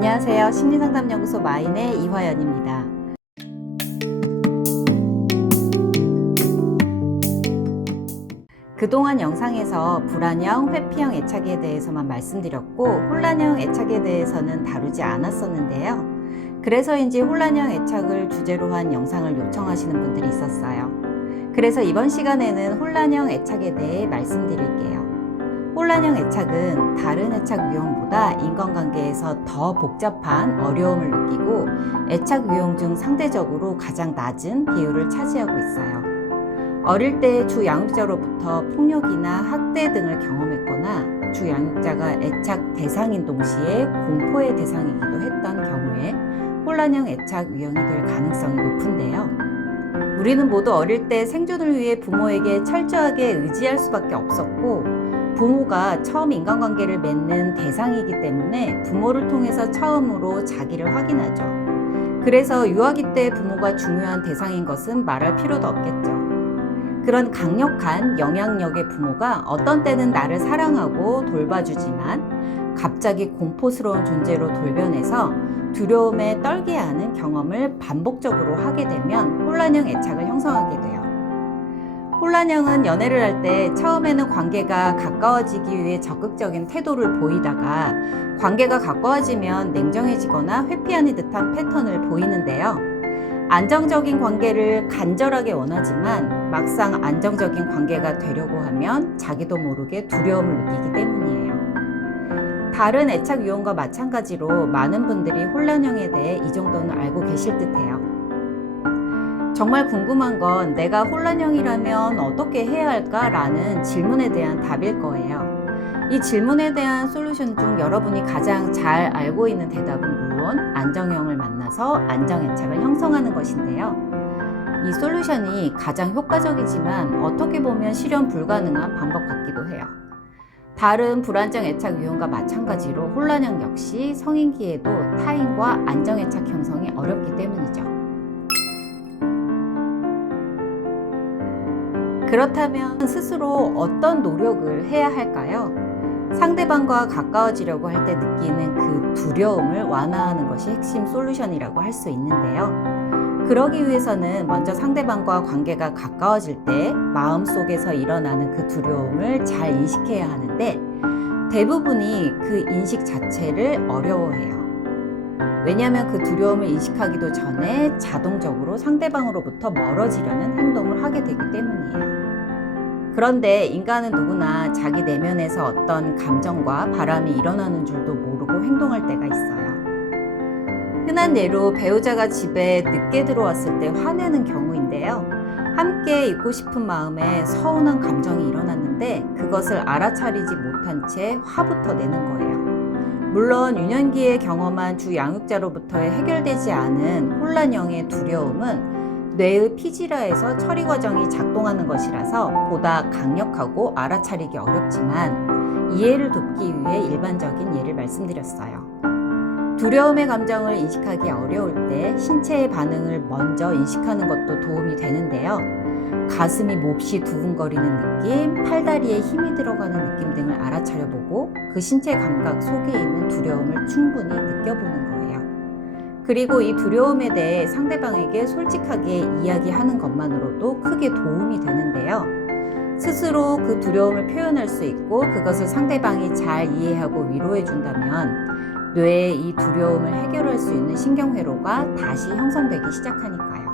안녕하세요. 심리상담연구소 마인의 이화연입니다. 그동안 영상에서 불안형, 회피형 애착에 대해서만 말씀드렸고 혼란형 애착에 대해서는 다루지 않았었는데요. 그래서인지 혼란형 애착을 주제로 한 영상을 요청하시는 분들이 있었어요. 그래서 이번 시간에는 혼란형 애착에 대해 말씀드릴게요. 혼란형 애착은 다른 애착 유형보다 인간관계에서 더 복잡한 어려움을 느끼고 애착 유형 중 상대적으로 가장 낮은 비율을 차지하고 있어요. 어릴 때 주 양육자로부터 폭력이나 학대 등을 경험했거나 주 양육자가 애착 대상인 동시에 공포의 대상이기도 했던 경우에 혼란형 애착 유형이 될 가능성이 높은데요. 우리는 모두 어릴 때 생존을 위해 부모에게 철저하게 의지할 수밖에 없었고 부모가 처음 인간관계를 맺는 대상이기 때문에 부모를 통해서 처음으로 자기를 확인하죠. 그래서 유아기 때 부모가 중요한 대상인 것은 말할 필요도 없겠죠. 그런 강력한 영향력의 부모가 어떤 때는 나를 사랑하고 돌봐주지만 갑자기 공포스러운 존재로 돌변해서 두려움에 떨게 하는 경험을 반복적으로 하게 되면 혼란형 애착을 형성하게 돼요. 혼란형은 연애를 할 때 처음에는 관계가 가까워지기 위해 적극적인 태도를 보이다가 관계가 가까워지면 냉정해지거나 회피하는 듯한 패턴을 보이는데요. 안정적인 관계를 간절하게 원하지만 막상 안정적인 관계가 되려고 하면 자기도 모르게 두려움을 느끼기 때문이에요. 다른 애착 유형과 마찬가지로 많은 분들이 혼란형에 대해 이 정도는 알고 계실 듯해요. 정말 궁금한 건 내가 혼란형이라면 어떻게 해야 할까? 라는 질문에 대한 답일 거예요. 이 질문에 대한 솔루션 중 여러분이 가장 잘 알고 있는 대답은 물론 안정형을 만나서 안정애착을 형성하는 것인데요. 이 솔루션이 가장 효과적이지만 어떻게 보면 실현 불가능한 방법 같기도 해요. 다른 불안정 애착 유형과 마찬가지로 혼란형 역시 성인기에도 타인과 안정애착 형성이 어렵기 때문이죠. 그렇다면 스스로 어떤 노력을 해야 할까요? 상대방과 가까워지려고 할 때 느끼는 그 두려움을 완화하는 것이 핵심 솔루션이라고 할 수 있는데요. 그러기 위해서는 먼저 상대방과 관계가 가까워질 때 마음속에서 일어나는 그 두려움을 잘 인식해야 하는데 대부분이 그 인식 자체를 어려워해요. 왜냐하면 그 두려움을 인식하기도 전에 자동적으로 상대방으로부터 멀어지려는 행동을 하게 되기 때문이에요. 그런데 인간은 누구나 자기 내면에서 어떤 감정과 바람이 일어나는 줄도 모르고 행동할 때가 있어요. 흔한 예로 배우자가 집에 늦게 들어왔을 때 화내는 경우인데요. 함께 있고 싶은 마음에 서운한 감정이 일어났는데 그것을 알아차리지 못한 채 화부터 내는 거예요. 물론 유년기에 경험한 주 양육자로부터의 해결되지 않은 혼란형의 두려움은 뇌의 피지라에서 처리 과정이 작동하는 것이라서 보다 강력하고 알아차리기 어렵지만 이해를 돕기 위해 일반적인 예를 말씀드렸어요. 두려움의 감정을 인식하기 어려울 때 신체의 반응을 먼저 인식하는 것도 도움이 되는데요. 가슴이 몹시 두근거리는 느낌, 팔다리에 힘이 들어가는 느낌 등을 알아차려보고 그 신체 감각 속에 있는 두려움을 충분히 느껴보는 거예요. 그리고 이 두려움에 대해 상대방에게 솔직하게 이야기하는 것만으로도 크게 도움이 되는데요. 스스로 그 두려움을 표현할 수 있고 그것을 상대방이 잘 이해하고 위로해 준다면 뇌의 이 두려움을 해결할 수 있는 신경회로가 다시 형성되기 시작하니까요.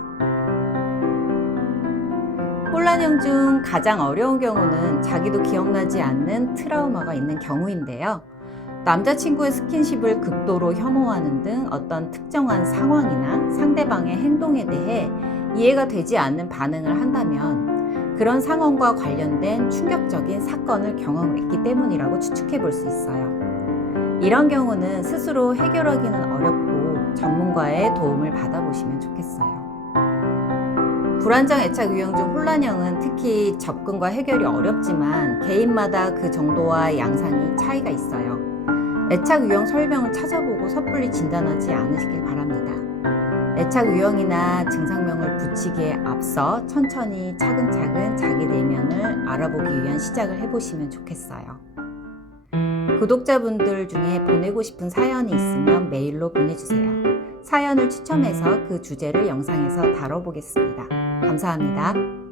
혼란형 중 가장 어려운 경우는 자기도 기억나지 않는 트라우마가 있는 경우인데요. 남자친구의 스킨십을 극도로 혐오하는 등 어떤 특정한 상황이나 상대방의 행동에 대해 이해가 되지 않는 반응을 한다면 그런 상황과 관련된 충격적인 사건을 경험했기 때문이라고 추측해 볼 수 있어요. 이런 경우는 스스로 해결하기는 어렵고 전문가의 도움을 받아보시면 좋겠어요. 불안정 애착 유형 중 혼란형은 특히 접근과 해결이 어렵지만 개인마다 그 정도와 양상이 차이가 있어요. 애착 유형 설명을 찾아보고 섣불리 진단하지 않으시길 바랍니다. 애착 유형이나 증상명을 붙이기에 앞서 천천히 차근차근 자기 내면을 알아보기 위한 시작을 해보시면 좋겠어요. 구독자분들 중에 보내고 싶은 사연이 있으면 메일로 보내주세요. 사연을 추첨해서 그 주제를 영상에서 다뤄보겠습니다. 감사합니다.